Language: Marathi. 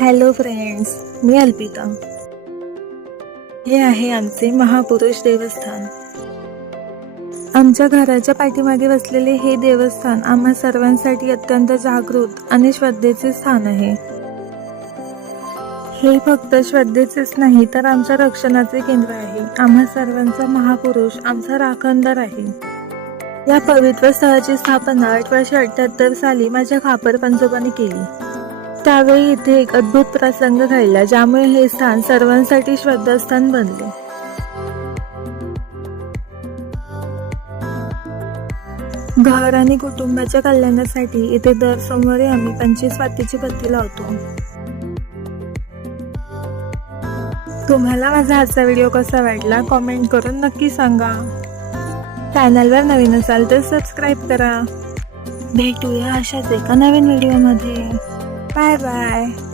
हॅलो फ्रेंड्स मी अल्पिता. हे आहे आमचे महापुरुष देवस्थान. आमच्या घराच्या पाठीमागे बसलेले हे देवस्थान आम्हा सर्वांसाठी अत्यंत जागृत आणि श्रद्धेचे स्थान आहे. हे फक्त श्रद्धेचेच नाही तर आमच्या रक्षणाचे केंद्र आहे. आम्हा सर्वांचा महापुरुष आमचा राखणदार आहे. या पवित्र स्थळाची स्थापना अठराशे अठ्याहत्तर साली माझ्या खापर पंजोबाने केली. त्यावेळी इथे एक अद्भुत प्रसंग घडला ज्यामुळे हे स्थान सर्वांसाठी श्रद्धास्थान बनले. घर आणि कुटुंबाच्या कल्याणासाठी इथे दर सोमवारी आम्ही पंचवीस वातीची बत्ती लावतो. तुम्हाला माझा आजचा व्हिडिओ कसा वाटला कॉमेंट करून नक्की सांगा. चॅनलवर नवीन असाल तर सबस्क्राईब करा. भेटूया अशाच एका नवीन व्हिडिओमध्ये. 拜拜。